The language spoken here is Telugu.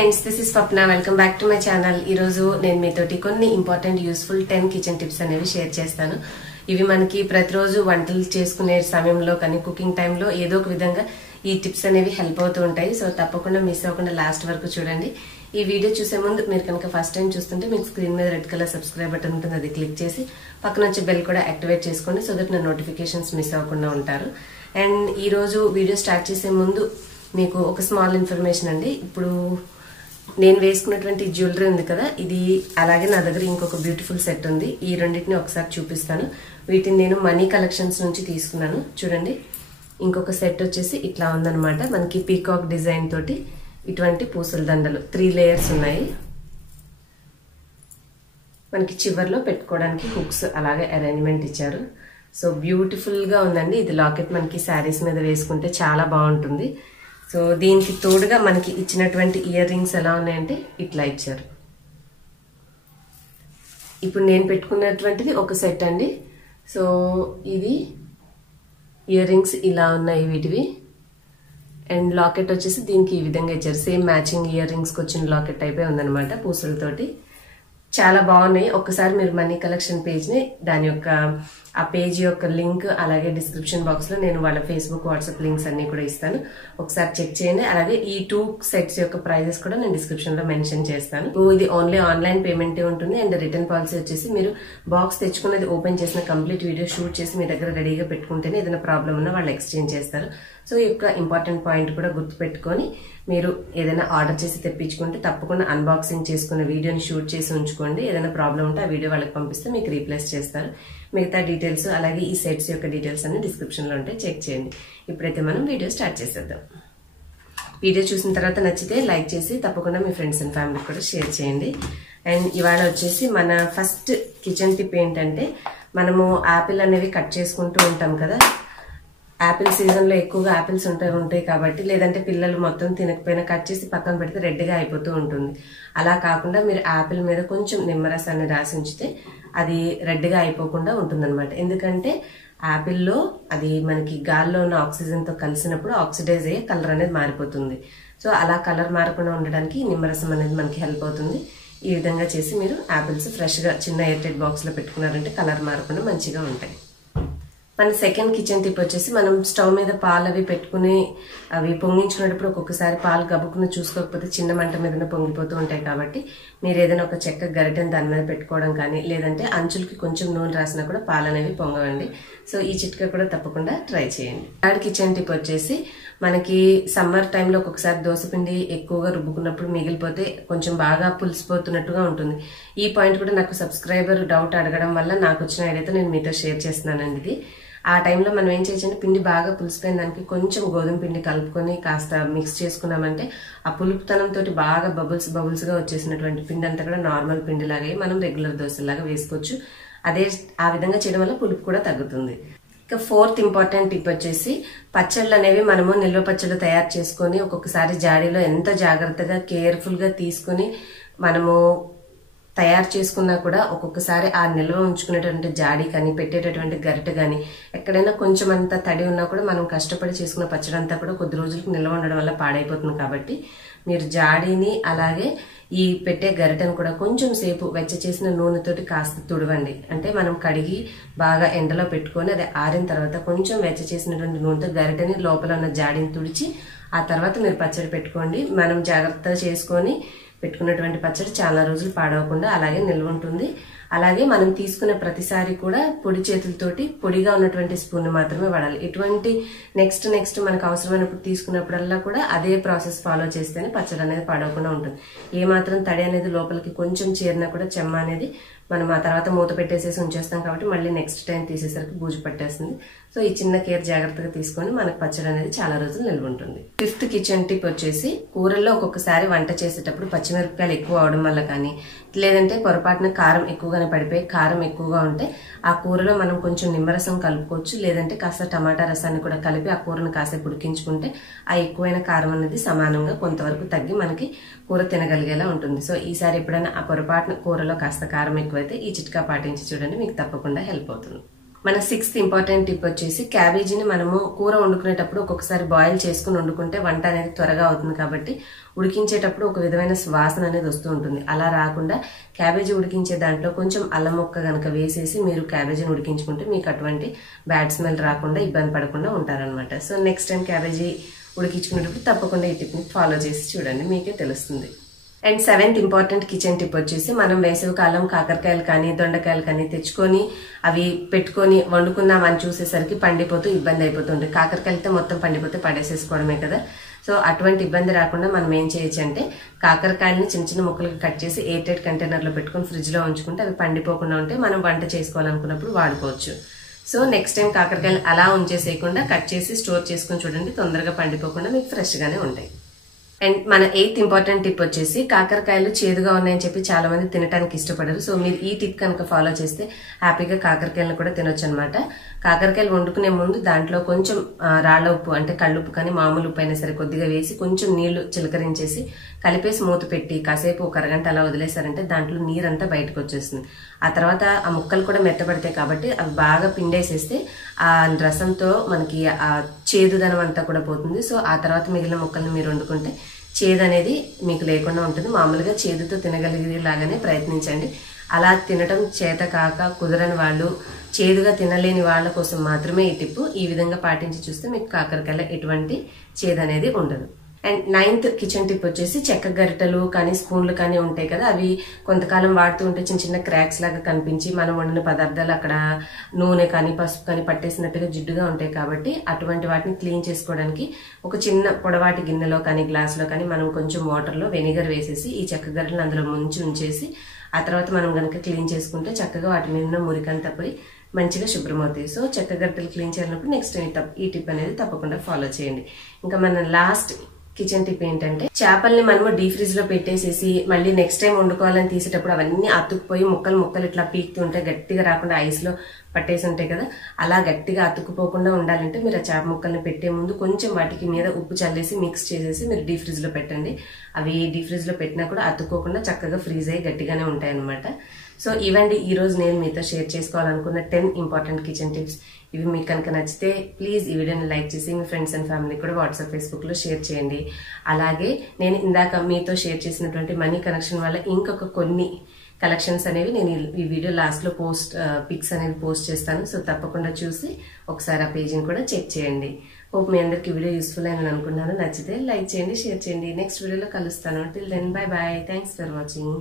Friends, this is Swapna. Welcome back to my channel. ఈ రోజు నేను మీతోటి కొన్ని ఇంపార్టెంట్ యూస్ఫుల్ 10 కిచెన్ టిప్స్ అనేవి షేర్ చేస్తాను. ఇవి మనకి ప్రతిరోజు వంటలు చేసుకునే సమయంలో కానీ కుకింగ్ టైంలో ఏదో ఒక విధంగా ఈ టిప్స్ అనేవి హెల్ప్ అవుతూ ఉంటాయి. సో తప్పకుండా మిస్ అవ్వకుండా లాస్ట్ వరకు చూడండి. ఈ వీడియో చూసే ముందు మీరు కనుక ఫస్ట్ టైం చూస్తుంటే మీకు స్క్రీన్ మీద రెడ్ కలర్ సబ్స్క్రైబ్ బటన్ ఉంటుంది, అది క్లిక్ చేసి పక్కన వచ్చే బెల్ కూడా యాక్టివేట్ చేసుకోండి. సో దట్ నా నోటిఫికేషన్స్ మిస్ అవ్వకుండా ఉంటారు. అండ్ ఈ రోజు వీడియో స్టార్ట్ చేసే ముందు మీకు ఒక స్మాల్ ఇన్ఫర్మేషన్ అండి. ఇప్పుడు నేను వేసుకున్నటువంటి జ్యువెలరీ ఉంది కదా, ఇది అలాగే నా దగ్గర ఇంకొక బ్యూటిఫుల్ సెట్ ఉంది. ఈ రెండింటిని ఒకసారి చూపిస్తాను. వీటిని నేను మనీ కలెక్షన్స్ నుంచి తీసుకున్నాను. చూడండి, ఇంకొక సెట్ వచ్చేసి ఇట్లా ఉందన్నమాట. మనకి పీకాక్ డిజైన్ తోటి ఇటువంటి పూసల దండలు 3 లేయర్స్ ఉన్నాయి. మనకి చివర్లో పెట్టుకోవడానికి హుక్స్ అలాగే అరేంజ్మెంట్ ఇచ్చారు. సో బ్యూటిఫుల్ గా ఉందండి. ఇది లాకెట్ మనకి శారీస్ మీద వేసుకుంటే చాలా బాగుంటుంది. సో దీనికి తోడుగా మనకి ఇచ్చినటువంటి ఇయర్ రింగ్స్ ఎలా ఉన్నాయంటే ఇట్లా ఇచ్చారు. ఇప్పుడు నేను పెట్టుకున్నటువంటిది ఒక సెట్ అండి. సో ఇది ఇయర్ రింగ్స్ ఇలా ఉన్నాయి వీటివి. అండ్ లాకెట్ వచ్చేసి దీనికి ఈ విధంగా ఇచ్చారు. సేమ్ మ్యాచింగ్ ఇయర్ రింగ్స్ కి వచ్చిన లాకెట్ టైపే ఉందన్నమాట పూసలతోటి. చాలా బాగున్నాయి. ఒక్కసారి మీరు మనీ కలెక్షన్ పేజ్ ని, దాని యొక్క ఆ పేజ్ యొక్క లింక్ అలాగే డిస్క్రిప్షన్ బాక్స్ లో నేను వాళ్ళ ఫేస్బుక్ వాట్సాప్ లింక్స్ అన్ని కూడా ఇస్తాను. ఒకసారి చెక్ చేయండి. అలాగే ఈ 2 సెట్స్ యొక్క ప్రైజెస్ కూడా నేను డిస్క్రిప్షన్ లో మెన్షన్ చేస్తాను. ఇది ఓన్లీ ఆన్లైన్ పేమెంటే ఉంటుంది. అండ్ రిటర్న్ పాలసీ వచ్చేసి మీరు బాక్స్ తెచ్చుకున్నది ఓపెన్ చేసిన కంప్లీట్ వీడియో షూట్ చేసి మీ దగ్గర రెడీగా పెట్టుకుంటేనే ఏదైనా ప్రాబ్లం ఉన్నా వాళ్ళు ఎక్స్చేంజ్ చేస్తారు. సో ఈ యొక్క ఇంపార్టెంట్ పాయింట్ కూడా గుర్తుపెట్టుకొని మీరు ఏదైనా ఆర్డర్ చేసి తెప్పించుకుంటే తప్పకుండా అన్బాక్సింగ్ చేసుకున్న వీడియోని షూట్ చేసి ఉంచుకోండి. ఏదైనా ప్రాబ్లం ఉంటే ఆ వీడియో వాళ్ళకి పంపిస్తే మీకు రీప్లేస్ చేస్తారు. మిగతా డీటెయిల్స్ అలాగే ఈ సెట్స్ యొక్క డీటెయిల్స్ అన్ని డిస్క్రిప్షన్ లో ఉంటే చెక్ చేయండి. ఇప్పుడైతే మనం వీడియో స్టార్ట్ చేసేద్దాం. వీడియో చూసిన తర్వాత నచ్చితే లైక్ చేసి తప్పకుండా మీ ఫ్రెండ్స్ అండ్ ఫ్యామిలీ కూడా షేర్ చేయండి. అండ్ ఇవాళ వచ్చేసి మన ఫస్ట్ కిచెన్ టిప్ ఏంటంటే, మనము యాపిల్ అనేవి కట్ చేసుకుంటూ ఉంటాం కదా. యాపిల్ సీజన్ లో ఎక్కువగా యాపిల్స్ ఉంటాయి కాబట్టి, లేదంటే పిల్లలు మొత్తం తినకపోయినా కట్ చేసి పక్కన పెడితే రెడ్ గా అయిపోతూ ఉంటుంది. అలా కాకుండా మీరు యాపిల్ మీద కొంచెం నిమ్మరసాన్ని రాసి ఉంచితే అది రెడ్ గా అయిపోకుండా ఉంటుందన్నమాట. ఎందుకంటే యాపిల్లో అది మనకి గాల్లో ఉన్న ఆక్సిజన్ తో కలిసినప్పుడు ఆక్సిడైజ్ అయ్యే కలర్ అనేది మారిపోతుంది. సో అలా కలర్ మారకుండా ఉండడానికి నిమ్మరసం అనేది మనకి హెల్ప్ అవుతుంది. ఈ విధంగా చేసి మీరు యాపిల్స్ ఫ్రెష్ గా చిన్న ఎయిర్టైట్ బాక్స్ లో పెట్టుకున్నారంటే కలర్ మారకుండా మంచిగా ఉంటాయి. మన సెకండ్ కిచెన్ టిప్ వచ్చేసి, మనం స్టవ్ మీద పాలు అవి పెట్టుకుని అవి పొంగించుకునేటప్పుడు ఒక్కొక్కసారి పాలు గబుక్కుని చూసుకోకపోతే చిన్న మంట మీద పొంగిపోతూ ఉంటాయి. కాబట్టి మీరు ఏదైనా ఒక చెక్క గరిటెని దాని మీద పెట్టుకోవడం కానీ, లేదంటే అంచులకి కొంచెం నూనె రాసినా కూడా పాలు అనేవి పొంగవండి. సో ఈ చిట్కా కూడా తప్పకుండా ట్రై చేయండి. థర్డ్ కిచెన్ టిప్ వచ్చేసి, మనకి సమ్మర్ టైంలో ఒక్కొక్కసారి దోసపిండి ఎక్కువగా రుబ్బుకున్నప్పుడు మిగిలిపోతే కొంచెం బాగా పులిసిపోతున్నట్టుగా ఉంటుంది. ఈ పాయింట్ కూడా నాకు సబ్స్క్రైబర్ డౌట్ అడగడం వల్ల నాకు వచ్చిన ఐడియాతో నేను మీతో షేర్ చేస్తున్నానండి. ఇది ఆ టైంలో మనం ఏం చేయొచ్చంటే, పిండి బాగా పులిసిపోయిన దానికి కొంచెం గోధుమ పిండి కలుపుకొని కాస్త మిక్స్ చేసుకున్నామంటే ఆ పులుపుతనంతో బాగా బబుల్స్ గా వచ్చేసినటువంటి పిండి అంతా కూడా నార్మల్ పిండి లాగే మనం రెగ్యులర్ దోశలాగా వేసుకోవచ్చు. ఆ విధంగా చేయడం వల్ల పులుపు కూడా తగ్గుతుంది. ఇక ఫోర్త్ ఇంపార్టెంట్ టిప్ వచ్చేసి, పచ్చళ్ళు అనేవి మనము నిల్వ పచ్చళ్ళు తయారు చేసుకొని ఒక్కొక్కసారి జాడీలో ఎంత జాగ్రత్తగా కేర్ఫుల్ గా తీసుకుని మనము తయారు చేసుకున్నా కూడా ఒక్కొక్కసారి ఆ నిల్వ ఉంచుకునేటువంటి జాడీ కానీ, పెట్టేటటువంటి గరిటె కానీ ఎక్కడైనా కొంచెం అంతా తడి ఉన్నా కూడా మనం కష్టపడి చేసుకున్న పచ్చడి అంతా కూడా కొద్ది రోజులకు నిల్వ ఉండడం వల్ల పాడైపోతుంది. కాబట్టి మీరు జాడీని అలాగే ఈ పెట్టే గరిటెను కూడా కొంచెం సేపు వెచ్చ చేసిన నూనెతోటి కాస్త తుడవండి. అంటే మనం కడిగి బాగా ఎండలో పెట్టుకొని అది ఆరిన తర్వాత కొంచెం వెచ్చ చేసినటువంటి నూనెతో గరిటెని లోపల ఉన్న జాడీని తుడిచి ఆ తర్వాత మీరు పచ్చడి పెట్టుకోండి. మనం జాగ్రత్తగా చేసుకొని పెట్టుకున్నటువంటి పచ్చడి చాలా రోజులు పాడవకుండా అలాగే నిల్వ ఉంటుంది. అలాగే మనం తీసుకునే ప్రతిసారి కూడా పొడి చేతులతోటి పొడిగా ఉన్నటువంటి స్పూన్ మాత్రమే వాడాలి. ఇటువంటి నెక్స్ట్ మనకు అవసరమైనప్పుడు తీసుకున్నప్పుడల్లా కూడా అదే ప్రాసెస్ ఫాలో చేస్తేనే పచ్చడి అనేది పాడవకుండా ఉంటుంది. ఏ మాత్రం తడి అనేది లోపలికి కొంచెం చేరినా కూడా చెమ్మ అనేది మనం ఆ తర్వాత మూత పెట్టేసేసి ఉంచేస్తాం. కాబట్టి మళ్ళీ నెక్స్ట్ టైం తీసేసరికి బూజు పట్టేస్తుంది. సో ఈ చిన్న కేర్ జాగ్రత్తగా తీసుకొని మనకు పచ్చడి అనేది చాలా రోజులు నిల్వ ఉంటుంది. ఫిఫ్త్ కిచెన్ టిప్ వచ్చేసి, కూరల్లో ఒక్కొక్కసారి వంట చేసేటప్పుడు పచ్చిమిరపకాయలు ఎక్కువ అవడం వల్ల కానీ, లేదంటే పొరపాటున కారం ఎక్కువగానే పడిపోయి కారం ఎక్కువగా ఉంటే ఆ కూరలో మనం కొంచెం నిమ్మరసం కలుపుకోవచ్చు. లేదంటే కాస్త టమాటా రసాన్ని కూడా కలిపి ఆ కూరను కాసేపు ఉడికించుకుంటే ఆ ఎక్కువైన కారం అనేది సమానంగా కొంతవరకు తగ్గి మనకి కూర తినగలిగేలా ఉంటుంది. సో ఈసారి ఎప్పుడైనా ఆ పొరపాటున కూరలో కాస్త కారం ఎక్కువైతే ఈ చిట్కా పాటించి చూడండి, మీకు తప్పకుండా హెల్ప్ అవుతుంది. మన 6th ఇంపార్టెంట్ టిప్ వచ్చేసి క్యాబేజీని మనము కూర వండుకునేటప్పుడు ఒక్కొక్కసారి బాయిల్ చేసుకుని వండుకుంటే వంట అనేది త్వరగా అవుతుంది కాబట్టి ఉడికించేటప్పుడు ఒక విధమైన వాసన అనేది వస్తూ ఉంటుంది. అలా రాకుండా క్యాబేజీ ఉడికించే దాంట్లో కొంచెం అల్లం ముక్క గనక వేసేసి మీరు క్యాబేజీని ఉడికించుకుంటే మీకు అటువంటి బ్యాడ్ స్మెల్ రాకుండా ఇబ్బంది పడకుండా ఉంటారనమాట. సో నెక్స్ట్ టైం క్యాబేజీ ఉడికించుకునేటప్పుడు తప్పకుండా ఈ టిప్ని ఫాలో చేసి చూడండి, మీకే తెలుస్తుంది. And 7th important kitchen tip వచ్చేసి మనం వేసవికాలం కాకరకాయలు కానీ దొండకాయలు కానీ తెచ్చుకొని అవి పెట్టుకొని వండుకుందామని చూసేసరికి పండిపోతూ ఇబ్బంది అయిపోతుంది. కాకరకాయలతో మొత్తం పండిపోతే పడేసేసుకోవడమే కదా. సో అటువంటి ఇబ్బంది రాకుండా మనం ఏం చేయొచ్చు అంటే కాకరకాయలని చిన్న చిన్న ముక్కలుగా కట్ చేసి ఎయిర్ టైట్ కంటైనర్లో పెట్టుకొని ఫ్రిడ్జ్లో ఉంచుకుంటే అవి పండిపోకుండా ఉంటే మనం వంట చేసుకోవాలనుకున్నప్పుడు వాడుకోవచ్చు. సో నెక్స్ట్ టైం కాకరకాయలు అలా ఉంచేసేయకుండా కట్ చేసి స్టోర్ చేసుకుని చూడండి, తొందరగా పండిపోకుండా మీకు ఫ్రెష్గానే ఉంటాయి. అండ్ మన 8th ఇంపార్టెంట్ టిప్ వచ్చేసి కాకరకాయలు చేదుగా ఉన్నాయని చెప్పి చాలా మంది తినడానికి ఇష్టపడరు. సో మీరు ఈ టిప్ కనుక ఫాలో చేస్తే హ్యాపీగా కాకరకాయలను కూడా తినొచ్చు అనమాట. కాకరకాయలు వండుకునే ముందు దాంట్లో కొంచెం రాళ్ల ఉప్పు అంటే కళ్ళుప్పు కానీ మామూలు ఉప్పు అయినా సరే కొద్దిగా వేసి కొంచెం నీళ్లు చిలకరించేసి కలిపేసి మూత పెట్టి కాసేపు ఒక అరగంట అలా వదిలేసారంటే దాంట్లో నీరంతా బయటకు వచ్చేస్తుంది. ఆ తర్వాత ఆ ముక్కలు కూడా మెత్తబడతాయి కాబట్టి అవి బాగా పిండేసేస్తే ఆ రసంతో మనకి ఆ చేదుదనం అంతా కూడా పోతుంది. సో ఆ తర్వాత మిగిలిన ముక్కల్ని మీరు వండుకుంటే చేదు అనేది మీకు లేకుండా ఉంటుంది. మామూలుగా చేదుతో తినగలిగేలాగానే ప్రయత్నించండి. అలా తినటం చేత కాక కుదరని వాళ్ళు, చేదుగా తినలేని వాళ్ళ కోసం మాత్రమే ఈ టిప్పు. ఈ విధంగా పాటించి చూస్తే మీకు కాకరకాయలో ఎటువంటి చేదు అనేది ఉండదు. అండ్ 9th కిచెన్ టిప్ వచ్చేసి చెక్క గరిటెలు కానీ స్పూన్లు కానీ ఉంటాయి కదా, అవి కొంతకాలం వాడుతూ ఉంటే చిన్న చిన్న క్రాక్స్ లాగా కనిపించి మనం వండిన పదార్థాలు అక్కడ నూనె కానీ పసుపు కానీ పట్టేసినట్టుగా జిడ్డుగా ఉంటాయి. కాబట్టి అటువంటి వాటిని క్లీన్ చేసుకోవడానికి ఒక చిన్న పొడవాటి గిన్నెలో కానీ గ్లాసులో కానీ మనం కొంచెం వాటర్లో వెనిగర్ వేసేసి ఈ చెక్క గరిటెలను అందులో ముంచి ఉంచేసి ఆ తర్వాత మనం కనుక క్లీన్ చేసుకుంటే చక్కగా వాటి మీద మురికంతా పోయి మంచిగా శుభ్రమవుతాయి. సో చెక్క గరిటెలు క్లీన్ చేయాలన్నప్పుడు నెక్స్ట్ ఈ టిప్ అనేది తప్పకుండా ఫాలో చేయండి. ఇంకా మన లాస్ట్ కిచెన్ టిప్ ఏంటంటే చేపల్ని మనము డీ ఫ్రిజ్ లో పెట్టేసేసి మళ్ళీ నెక్స్ట్ టైం వండుకోవాలని తీసేటప్పుడు అవన్నీ అతుక్కుపోయి ముక్కలు ఇట్లా పీకుతుంటే గట్టిగా రాకుండా ఐస్ లో పట్టేసి ఉంటాయి కదా, అలా గట్టిగా అతుక్కుపోకుండా ఉండాలంటే మీరు ఆ చేప ముక్కల్ని పెట్టే ముందు కొంచెం వాటికి మీద ఉప్పు చల్లేసి మిక్స్ చేసేసి మీరు డీ ఫ్రిజ్ లో పెట్టండి. అవి డీ ఫ్రిజ్ లో పెట్టినా కూడా అతుక్కోకుండా చక్కగా ఫ్రీజ్ అయ్యి గట్టిగానే ఉంటాయి అనమాట. సో ఇవండి ఈ రోజు నేను మీతో షేర్ చేసుకోవాలనుకున్న 10 ఇంపార్టెంట్ కిచెన్ టిప్స్. ఇవి మీకు కనుక నచ్చితే ప్లీజ్ ఈ వీడియోని లైక్ చేసి మీ ఫ్రెండ్స్ అండ్ ఫ్యామిలీ కూడా వాట్సాప్ ఫేస్బుక్ లో షేర్ చేయండి. అలాగే నేను ఇందాక మీతో షేర్ చేసినటువంటి మనీ కనెక్షన్ వల్ల ఇంకొక కొన్ని కలెక్షన్స్ అనేవి నేను ఈ వీడియో లాస్ట్ లో పిక్స్ అనేవి పోస్ట్ చేస్తాను. సో తప్పకుండా చూసి ఒకసారి ఆ పేజీని కూడా చెక్ చేయండి. హోప్ మీ అందరికి వీడియో యూస్ఫుల్ అని అనుకున్నాను. నచ్చితే లైక్ చేయండి, షేర్ చేయండి. నెక్స్ట్ వీడియోలో కలుస్తాను. Till then bye bye. Thanks for watching.